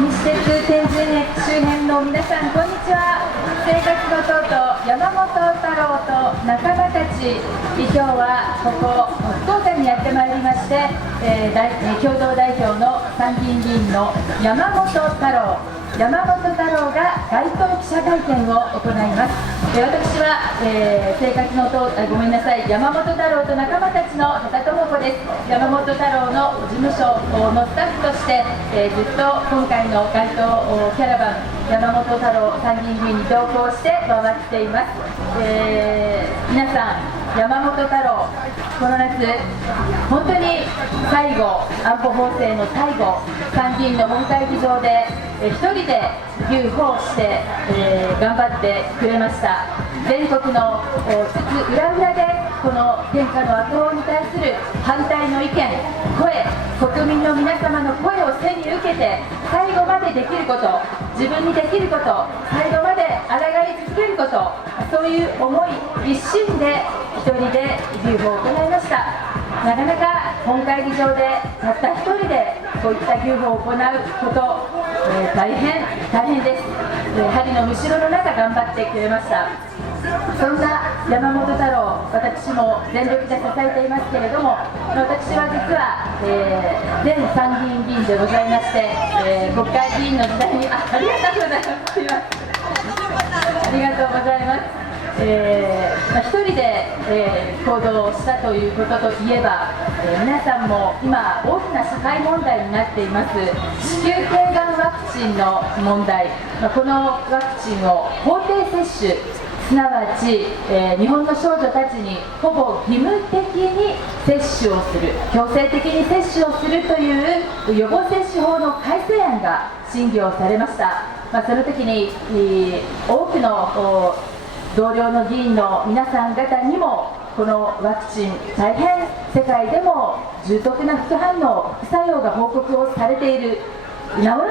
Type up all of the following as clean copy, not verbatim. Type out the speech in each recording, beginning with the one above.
西鉄天神駅周辺の皆さん、こんにちは。生活のトート山本太郎と仲間たち、今日はここ福岡にやってまいりまして、共同代表の参議院議員の山本太郎が街頭記者会見を行います。私は、生活のごめんなさい、山本太郎と仲間たちの畑智子です。山本太郎の事務所のスタッフとして、ずっと今回の街頭キャラバン山本太郎参議院議員に同行して回っています。皆さん、山本太郎、この夏、本当に最後、安保法制の最後、参議院の本会議場で一人で牛歩をして、頑張ってくれました。全国の津々浦々でこの天下の悪法に対する反対の意見、国民の皆様の声を背に受けて、最後までできること、自分にできること、最後まで抗い続けること、そういう思い一心で一人で牛歩を行いました。なかなか本会議場でたった一人でこういった牛歩を行うこと、大変です。針のむしろの中頑張ってくれました。そんな山本太郎、私も全力で支えていますけれども、私は実は、前参議院議員でございまして、国会議員の時代にありがとうございます。すいません、ありがとうございます。一人で、行動をしたということといえば、皆さんも今大きな社会問題になっています子宮頸がんワクチンの問題、このワクチンを法定接種、すなわち、日本の少女たちにほぼ義務的に接種をする、強制的に接種をするという予防接種法の改正案が審議をされました。その時に多くの同僚の議員の皆さん方にもこのワクチン、大変世界でも重篤な副反応、副作用が報告をされている、治らない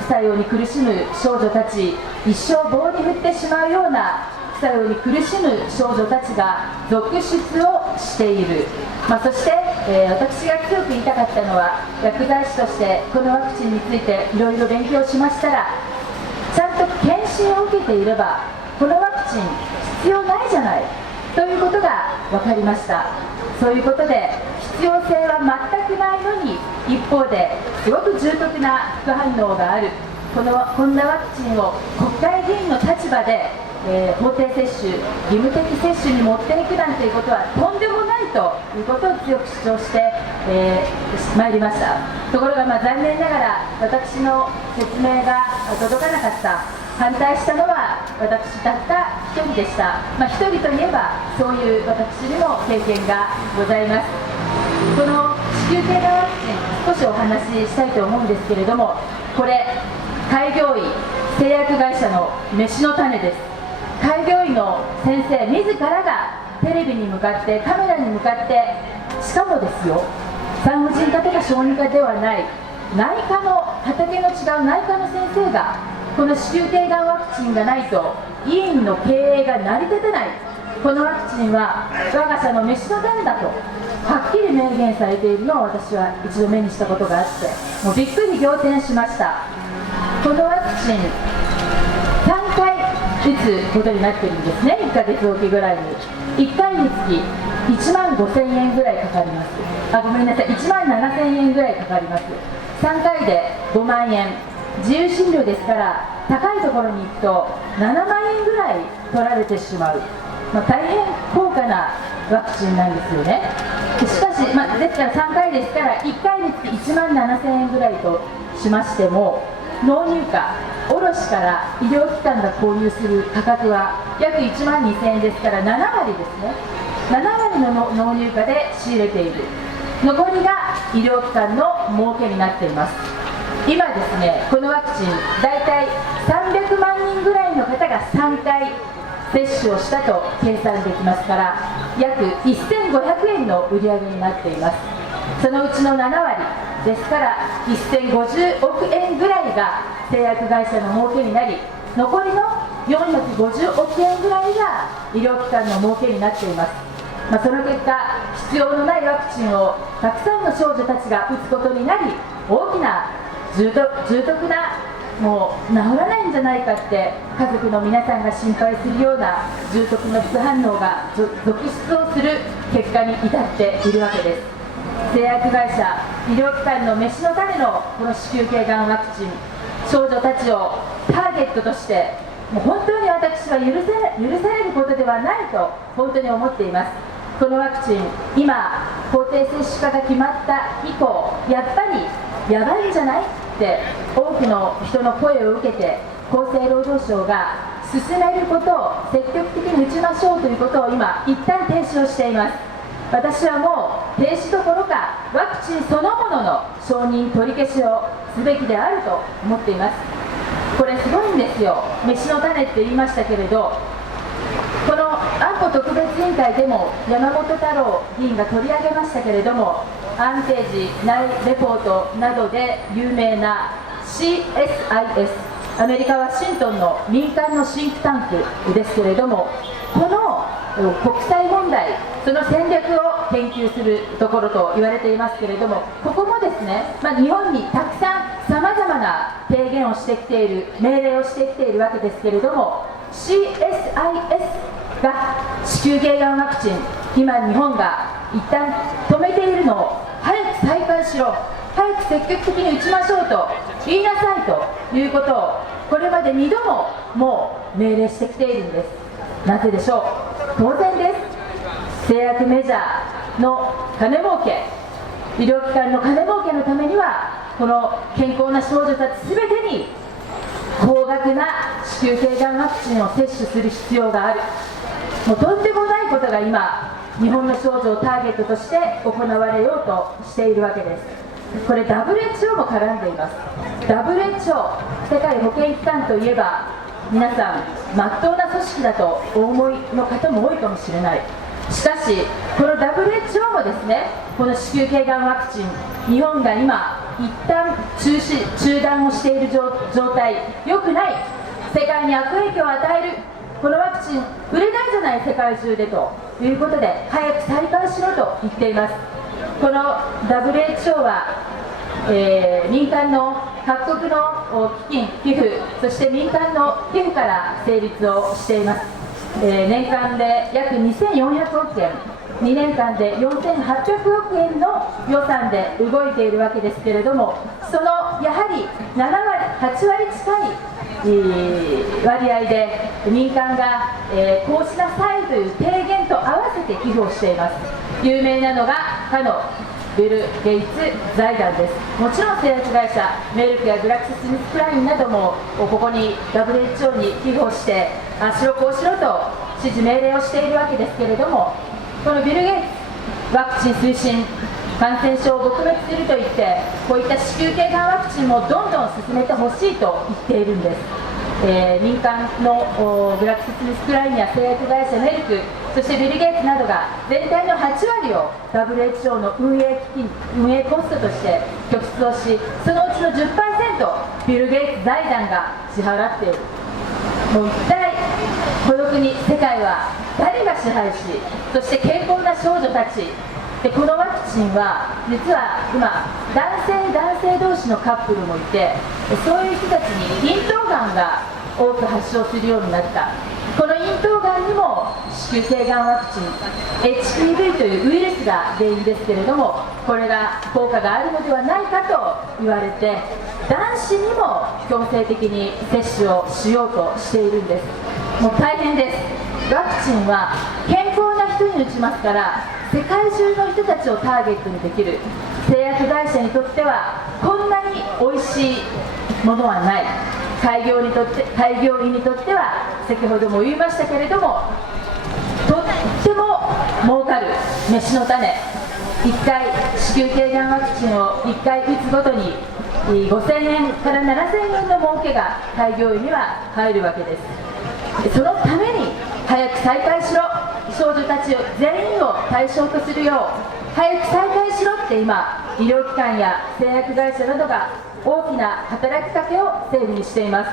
副作用に苦しむ少女たち、一生棒に振ってしまうような副作用に苦しむ少女たちが続出をしている。そして、私が強く言いたかったのは、薬剤師としてこのワクチンについていろいろ勉強しましたら、ちゃんと検診を受けていればこのワクチン必要ないじゃないということが分かりました。そういうことで必要性は全くないのに、一方ですごく重篤な副反応がある、こんなワクチンを国会議員の立場で、法定接種、義務的接種に持っていくなんていうことはとんでもないということを強く主張して、まいりました。ところが残念ながら私の説明が届かなかった、反対したのは私たった一人でした。一人といえばそういう私にも経験がございます。この子宮頸がんワクチン、少しお話ししたいと思うんですけれども、これ開業医、製薬会社の飯の種です。開業医の先生自らがテレビに向かって、カメラに向かって、しかもですよ、産婦人科とか小児科ではない内科の、畑の違う内科の先生が、この子宮頸がんワクチンがないと医院の経営が成り立てない、このワクチンは我が社の飯の種だとはっきり明言されているのを私は一度目にしたことがあって、もうびっくり仰天しました。このワクチン3回打つことになっているんですね。1ヶ月おきぐらいに1回につき1万5000円ぐらいかかります。ごめんなさい、1万7000円ぐらいかかります。3回で5万円、自由診療ですから、高いところに行くと7万円ぐらい取られてしまう、大変高価なワクチンなんですよね。しかし、ですから3回ですから1回につき1万7000円ぐらいとしましても、納入価、卸から医療機関が購入する価格は約1万2000円ですから、7割ですね、7割の納入価で仕入れている、残りが医療機関の儲けになっています。今ですね、このワクチン、大体300万人ぐらいの方が3回接種をしたと計算できますから、約1500円の売り上げになっています。そのうちの7割ですから1050億円ぐらいが製薬会社の儲けになり、残りの450億円ぐらいが医療機関の儲けになっています。その結果、必要のないワクチンをたくさんの少女たちが打つことになり、大きな重篤な、もう治らないんじゃないかって家族の皆さんが心配するような重篤な副反応が続出をする結果に至っているわけです。製薬会社、医療機関の飯の種のこの子宮頸がんワクチン、少女たちをターゲットとして、もう本当に私は許されることではないと本当に思っています。このワクチン、今、法定接種化が決まった以降、やっぱりやばいんじゃないって多くの人の声を受けて、厚生労働省が進めることを積極的に打ちましょうということを今、一旦停止をしています。私はもう停止どころか、ワクチンそのものの承認取り消しをすべきであると思っています。これすごいんですよ。飯の種って言いましたけれど、この安保特別委員会でも山本太郎議員が取り上げましたけれども、アンテージ内レポートなどで有名な CSIS、 アメリカ・ワシントンの民間のシンクタンクですけれども、この国際問題、その戦略を研究するところと言われていますけれども、ここもですね、日本にたくさんさまざまな提言をしてきている、命令をしてきているわけですけれども、 CSIS が子宮頸がんワクチン、今日本が一旦止めているのを早く再開しろ、早く積極的に打ちましょうと言いなさいということを、これまで2度ももう命令してきているんです。なぜでしょう。当然です。製薬メジャーの金儲け、医療機関の金儲けのためには、この健康な少女たちすべてに高額な子宮頸がんワクチンを接種する必要がある。もうとんでもないことが今、日本の少女をターゲットとして行われようとしているわけです。これ WHO も絡んでいます。 WHO、 世界保健機関といえば皆さん真っ当な組織だとお思いの方も多いかもしれない。しかしこの WHO もですね、この子宮頸がんワクチン、日本が今一旦中断をしている状態、良くない、世界に悪影響を与える、このワクチン売れないじゃない、世界中でということで早く再開しろと言っています。この WHO は、民間の各国の基金、寄付、そして民間の寄付から成立をしています。年間で約2400億円、2年間で4800億円の予算で動いているわけですけれども、そのやはり7割、8割近い割合で民間が、こうしなさいという提言と合わせて寄付をしています。有名なのがかのビル・ゲイツ財団です。もちろん製薬会社メルクやグラクソ・スミスクラインなどもここに WHO に寄付をして、ああしろこうしろと指示命令をしているわけですけれども、このビル・ゲイツ、ワクチン推進、感染症を撲滅すると言って、こういった子宮頸がんワクチンもどんどん進めてほしいと言っているんです。民間のグラクソ・スミスクラインや製薬会社メルク、そしてビル・ゲイツなどが全体の8割を WHO の運営コストとして拠出をし、そのうちの 10% ビル・ゲイツ財団が支払っている。もう一体この国、世界は誰が支配し、そして健康な少女たちで、このワクチンは実は今男性同士のカップルもいて、そういう人たちに咽頭がんが多く発症するようになった。この咽頭がんにも子宮頸がんワクチン HPV というウイルスが原因ですけれども、これが効果があるのではないかと言われて、男子にも強制的に接種をしようとしているんです。もう大変です。ワクチンは健康な人に打ちますから、世界中の人たちをターゲットにできる。製薬会社にとってはこんなに美味しいものはない。開業医にとっては先ほども言いましたけれども、とっても儲かる飯の種。1回子宮頸がんワクチンを1回打つごとに5000円から7000円の儲けが開業医には入るわけです。そのために早く再開しろ、少女たち全員を対象とするよう早く再開しろって今、医療機関や製薬会社などが大きな働きかけを政府にしています。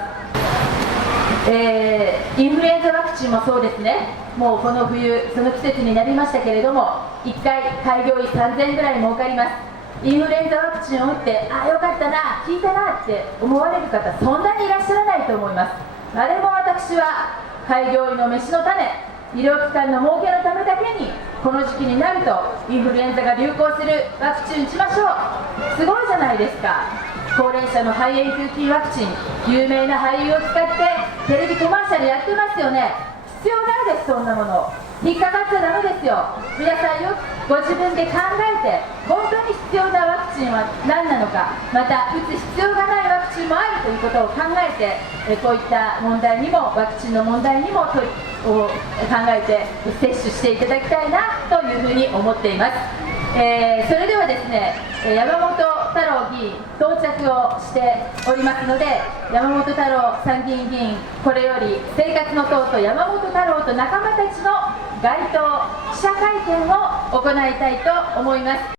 インフルエンザワクチンもそうですね。もうこの冬、その季節になりましたけれども、1回開業医3000円ぐらい儲かります。インフルエンザワクチンを打って、ああよかったな、効いたなって思われる方、そんなにいらっしゃらないと思います。あれも私は開業医の飯の種、医療機関の儲けのためだけに、この時期になるとインフルエンザが流行するワクチン打ちましょう。すごいじゃないですか。高齢者の肺炎球菌ワクチン、有名な俳優を使ってテレビコマーシャルやってますよね。必要ないです、そんなもの。引っかかっちゃダメですよ。皆さんよくご自分で考えて、本当に必要なワクチンは何なのか、また打つ必要がないワクチンもあるということを考えて、こういった問題にも、ワクチンの問題にも考えて接種していただきたいなというふうに思っています。それではですね、山本太郎議員到着をしておりますので、山本太郎参議院議員、これより生活の党と山本太郎と仲間たちの街頭記者会見を行いたいと思います。